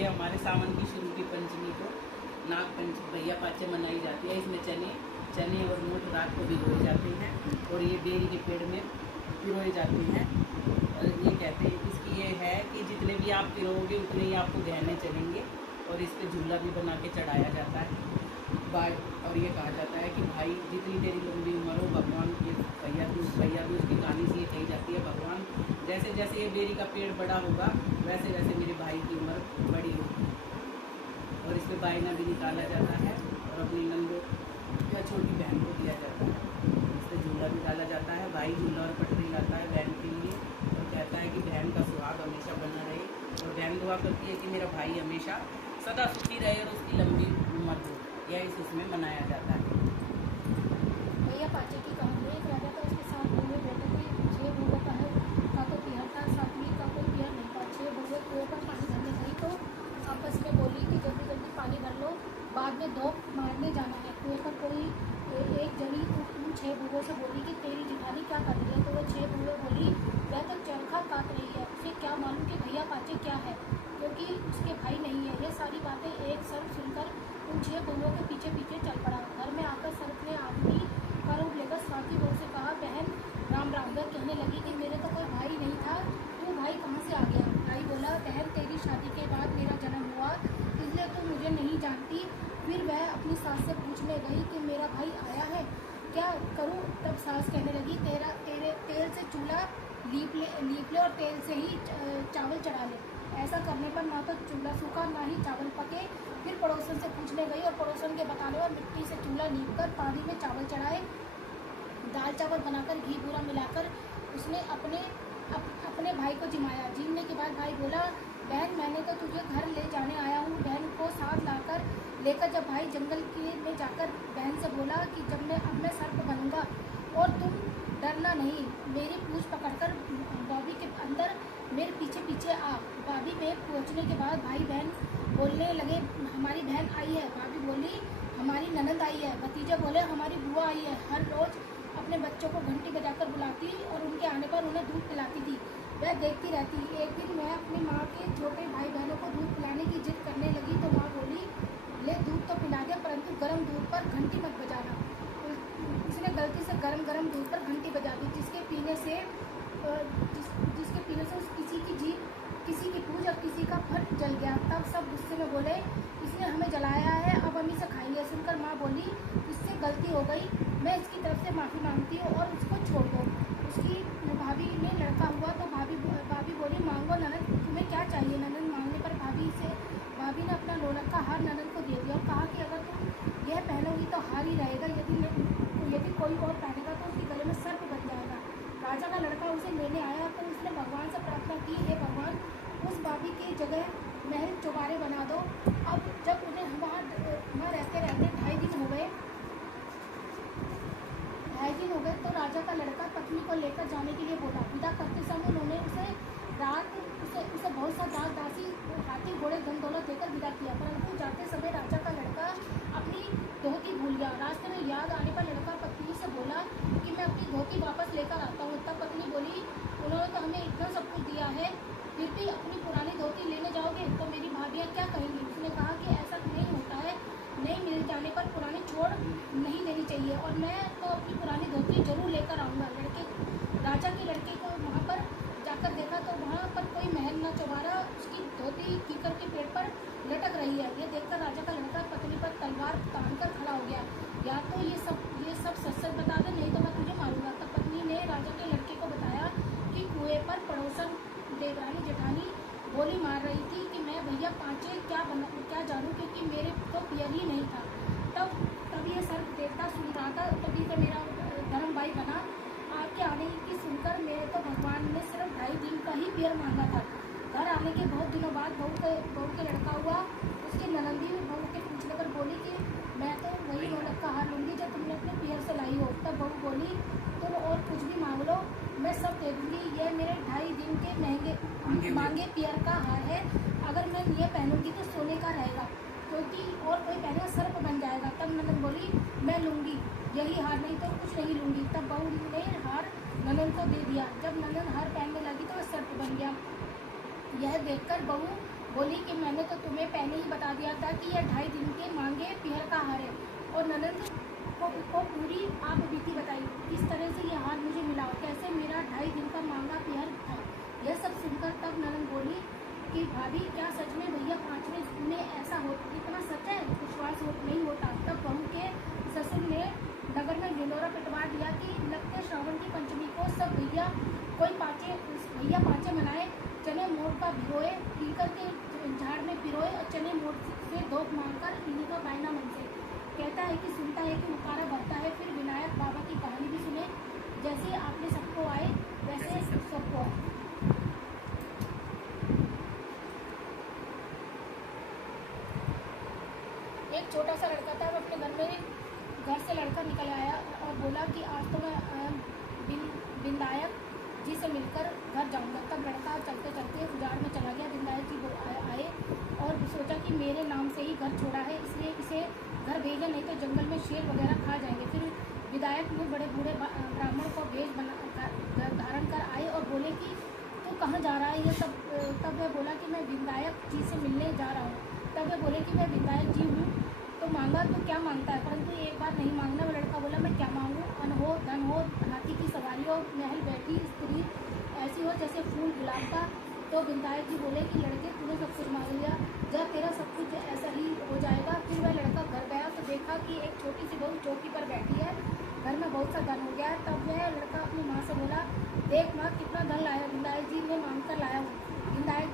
ये हमारे सावन की शुरू की पंचमी को नाग पंचमी भैया पाचे मनाई जाती है। इसमें चने और मूठ रात को भिगोए जाते हैं और ये बेरी के पेड़ में पिरोए जाते हैं। और ये कहते हैं, इसकी ये है कि जितने भी आप पिरोगे उतने ही आपको गहने चलेंगे। और इस पर झूला भी बना के चढ़ाया जाता है भाई। और ये कहा जाता है कि भाई जितनी तेरी लंबी उम्र हो, भगवान के भैया भी उसकी कहानी से ये कही जाती है, भगवान जैसे जैसे ये बेरी का पेड़ बड़ा होगा वैसे वैसे मेरे भाई की उम्र बड़ी होगी। और इस पर बायना भी निकाला जाता है और अपनी नंदो या छोटी बहन को दिया जाता है। इस पर झूला भी डाला जाता है। भाई झूला और पटरी लाता है बहन के लिए और कहता है कि बहन का सुहाग हमेशा बना रहे। और बहन दुआ करती है कि मेरा भाई हमेशा सदा सुखी रहे और उसकी लंबी उम्र हो। यह इस उसमें मनाया जाता है। भैया पाचे की कहानी है। एक राजा था, उसके साथ बुए बेटे थे। 6 बुए का है का तो पिहर था, सातवीं का कोई पिहर नहीं था। 6 बुए कुएं पर पानी भरने गई तो आपस में बोली कि जल्दी जल्दी पानी भर लो, बाद में धोख मारने जाना है। कुएं पर कोई एक जनी उन 6 बुओं से बोली कि तेरी जिठानी क्या कर रही है। तो वो 6 बुए बोली वह तो चरखा काट रही है, उसे क्या मालूम कि भैया पाचे क्या है, क्योंकि उसके भाई नहीं है। ये सारी बातें एक सर्प सुनकर उन 6 बुओं के पीछे पीछे चल पड़ा। घर में आकर सर्प ने आदमी का रूप लेकर साथी बहू से कहा, बहन राम राम। वह कहने लगी कि मेरे तो कोई भाई नहीं था, तू भाई कहाँ से आ गया। भाई बोला, बहन तेरी शादी के बाद मेरा जन्म हुआ, इसलिए तू मुझे नहीं जानती। फिर वह अपनी सास से पूछने गई कि मेरा भाई आया है, क्या करूं। तब सास कहने लगी, तेरे तेल से चूल्हा लीप ले और तेल से ही चावल चढ़ा ले। ऐसा करने पर ना तो चूल्हा सूखा ना ही चावल पके। फिर पड़ोसन से पूछने गई और पड़ोसन के बताने पर मिट्टी से चूल्हा लीप कर पानी में चावल चढ़ाए। दाल चावल बनाकर घी बूरा मिलाकर उसने अपने भाई को जिमाया। जीमने के बाद भाई बोला, बहन मैंने तो तुझे घर ले जाने आया हूँ। बहन को साथ लेकर जब भाई जंगल में जाकर बहन से बोला कि अब मैं सर्प बनूंगा और तुम डरना नहीं। मेरी पूंछ पकड़कर बॉबी के अंदर मेरे पीछे पीछे आ। भाभी में पहुंचने के बाद भाई बहन बोलने लगे, हमारी बहन आई है। भाभी बोली, हमारी ननद आई है। भतीजे बोले, हमारी बुआ आई है। हर रोज अपने बच्चों को घंटी बजाकर बुलाती और उनके आने पर उन्हें दूध पिलाती थी। वह देखती रहती। एक दिन मैं अपनी माँ के छोटे भाई बहनों को दूध पिलाने की जिद करने लगी तो माँ बोली, ले दूध तो पिला दे, परंतु गर्म दूध पर घंटी मत बजाना। उसने गलती से गरम दूध पर घंटी बजा दी, जिसके पीने से किसी की पूंछ और किसी का फट जल गया। तब सब गुस्से में बोले, इसने हमें जलाया है, अब हम इसे खाएंगे। सुनकर माँ बोली, इससे गलती हो गई, मैं इसकी तरफ से माफ़ी मांगती हूँ और उसको छोड़ दो। उसकी भाभी ने लड़का हुआ तो भाभी बोली, मांगो ननद, तुम्हें क्या चाहिए। ननद मांगने पर भाभी ने अपना लोलक का हार ननद को दे दिया और कहा कि अगर तुम यह पहनोगी तो हार ही रहेगा, यदि कोई और पहनेगा तो उसके गले में सर्प बन जाएगा। राजा का लड़का उसे लेने आया तो उसने भगवान से प्रार्थना की, हे भगवान, उस भाभी की जगह महल चौबारे बना दो। अब जब उन्हें वहाँ रहते 2.5 दिन हो गए तो राजा का लड़का पत्नी को लेकर जाने के लिए बोला। विदा करते समय उन्होंने उसे बहुत सा दास दासी हाथी घोड़े धन दौलत देकर विदा किया, परंतु जाते समय राजा का लड़का अपनी धोती भूल गया। रास्ते में याद आने पर लड़का पत्नी से बोला कि मैं अपनी धोती वापस लेकर आता हूँ। तब पत्नी बोली, उन्होंने तो हमें इतना सब कुछ दिया है, फिर भी अपनी पुरानी धोती लेने जाओगे तो मेरी भाभियाँ क्या कहेंगी। उसने कहा कि ऐसा नहीं होता है, नहीं मिल जाने पर पुरानी छोड़ नहीं लेनी चाहिए और मैं तो अपनी पुरानी धोती जरूर लेकर आऊँगा। राजा के लड़के को वहाँ पर जाकर देखा तो वहाँ पर कोई महल न चौबारा, उसकी धोती कीकर के पेड़ पर लटक रही है। ये देखकर राजा का लड़का पत्नी पर तलवार तानकर खड़ा हो गया, या तो ये सब सच बता दे, नहीं तो मैं तुझे मारूंगा। तब पत्नी ने राजा के लड़के को बताया कि कुएं पर पड़ोसन देवरानी जेठानी गोली मार रही थी कि मैं भैया पांचे क्या जानूँ, क्योंकि मेरे तो पियर ही नहीं था। तब ये सर्प देवता सुन रहा था, तभी तो मेरा धर्म भाई बना। आपके आने की सुनकर मेरे तो भगवान ने सिर्फ 2.5 दिन का ही पियर मांगा था। घर आने के बहुत दिनों बाद बहू के लड़का हुआ। उसकी ननंदी बहू के पूछने पर बोली कि मैं तो वही लोलक का हार लूँगी जो तुमने अपने पियर से लाई हो। तब बहू बोली, तुम और कुछ भी मांग लो, मैं सब दे दूँगी। यह मेरे 2.5 दिन के मांगे पियर का हार है, अगर मैं ये पहनूंगी तो सोने का रहेगा, क्योंकि और कोई पहनेगा सर्प बन जाएगा। तब ननद बोली, मैं लूँगी यही हार, नहीं तो कुछ नहीं लूँगी। तब बहू ने हार ननद को दे दिया। जब ननद हार पहनने लगी तो वह सर्प बन गया। यह देखकर बहू बोली कि मैंने तो तुम्हें पहले ही बता दिया था कि यह 2.5 दिन के मांगे पीहर का हार है। और ननद को पूरी आप बीती बताई किस तरह से यह हार मुझे मिला, कैसे मेरा 2.5 दिन का मांगा पीहर था। यह सब सुनकर तब ननद बोली कि भाभी क्या सच में भैया 5वें दिन में ऐसा हो, इतना सच है, विश्वास नहीं होता। तब बहू के ससुर ने नगर में ढिंडोरा पिटवा दिया कि लगते श्रावण की पंचमी को सब भैया पाँचे मनाए, चने मोड़ का भिगोए, पीकर के झाड़ में पिरोए और चने मोड़ से धोख मांगकर पीने का बायना मन से। कहता है कि सुनता है कि उकारा भरता है। फिर विनायक बाबा की कहानी भी सुने, जैसे आपने सबको आए वैसे सबको आए। एक छोटा सा लड़का था, वो अपने घर से लड़का निकल आया और बोला कि आज तो मैं विनायक जी से मिलकर घर जाऊंगा। तब लड़का चलते चलते उजाड़ में चला गया। विनायक जी आए और सोचा कि मेरे नाम से ही घर छोड़ा है, इसलिए इसे घर भेजा, नहीं तो जंगल में शेर वगैरह खा जाएंगे। फिर विधायक ने बड़े बूढ़े ब्राह्मण को भेष धारण कर आए और बोले कि तू कहाँ जा रहा है ये सब। तब वह बोला कि मैं विनायक जी से मिलने जा रहा हूँ। तब वह बोले कि मैं विनायक जी हूँ। तो मांगा तो क्या मांगता है, परंतु एक बार नहीं मांगना। वो लड़का बोला मैं क्या मांगूँ, अन्न हो, धन हो, हाथी की सवारी हो, महल बैठी स्त्री ऐसी हो जैसे फूल गुलाब का। तो विनायक जी बोले कि लड़के तूने सब कुछ मांग लिया, जब तेरा सब कुछ ऐसा ही हो जाएगा। फिर वह लड़का घर गया तो देखा कि एक छोटी सी बहू चौकी पर बैठी है, घर में बहुत सा धन हो गया है। तब वह लड़का अपनी माँ से बोला देख माँ कितना धन लाया, विनायक जी ने मांग कर लाया हूँ। विनायक